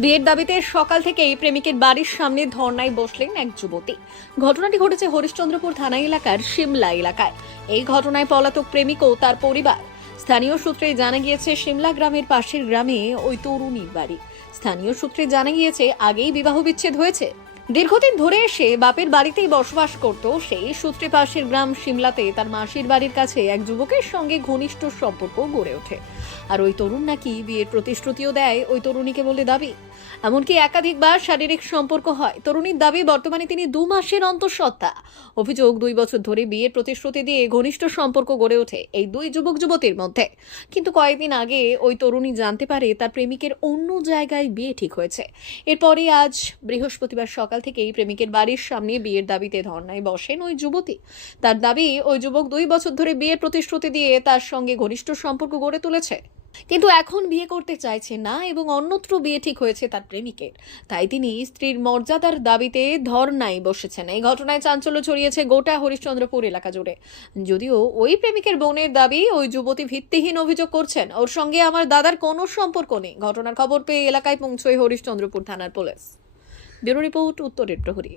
বিয়ের দাবিতে সকাল থেকেই প্রেমিকের বাড়ির সামনে ধর্নায় বসলেন এক যুবতী। ঘটনাটি ঘটেছে হরিশ্চন্দ্রপুর থানা এলাকার সিমলা এলাকায়। এই ঘটনায় পলাতক প্রেমিক ও তার পরিবার। স্থানীয় সূত্রে জানা গিয়েছে সিমলা গ্রামের পাশের গ্রামে ওই তরুণীর বাড়ি। স্থানীয় সূত্রে জানা গিয়েছে আগেই বিবাহ বিচ্ছেদ হয়েছে। দীর্ঘদিন ধরে সে বাপের বাড়িতেই বসবাস করত। সেই সূত্রে পাশের গ্রাম সিমলাতে তার মাসির বাড়ির কাছে এক যুবকের সঙ্গে ঘনিষ্ঠ সম্পর্ক গড়ে ওঠে। আর ওই তরুণ নাকি বিয়ের প্রতিশ্রুতিও দেয় ওই তরুণীকে বলে দাবি। এমনকি একাধিকবার শারীরিক সম্পর্ক হয়। তরুণীর দাবি বর্তমানে তিনি 2 মাসের অন্তঃসত্ত্বা। অভিযোগ 2 বছর ধরে বিয়ের প্রতিশ্রুতি দিয়ে ঘনিষ্ঠ সম্পর্ক গড়ে ওঠে এই দুই যুবক যুবতীর মধ্যে। কিন্তু কয়েকদিন আগে ওই তরুণী জানতে পারে তার প্রেমিকের অন্য জায়গায় বিয়ে ঠিক হয়েছে। এরপরই আজ বৃহস্পতিবার সকাল থেকেই প্রেমিকের বাড়ির সামনে বিয়ের দাবিতে ধর্নায় বসেন ওই যুবতী। তার দাবি ওই যুবক 2 বছর ধরে বিয়ের প্রতিশ্রুতি দিয়ে তার সঙ্গে ঘনিষ্ঠ সম্পর্ক গড়ে তুলেছে, কিন্তু এখন বিয়ে করতে চাইছে না এবং অন্যত্র বিয়ে ঠিক হয়েছে তার প্রেমিকের। তাই তিনি স্ত্রীর মর্যাদার দাবিতে ধর্নায় বসেছেন। এই ঘটনায় চাঞ্চল্য ছড়িয়েছে গোটা হরিশ্চন্দ্রপুর এলাকা জুড়ে। যদিও ওই প্রেমিকের বোনের দাবি ওই যুবতী ভিত্তিহীন অভিযোগ করছেন, ওর সঙ্গে আমার দাদার কোনো সম্পর্ক নেই। ঘটনার খবর পেয়ে এলাকায় পৌঁছয় হরিশ্চন্দ্রপুর থানার পুলিশ। ব্যুরো রিপোর্ট, উত্তরের প্রহরী।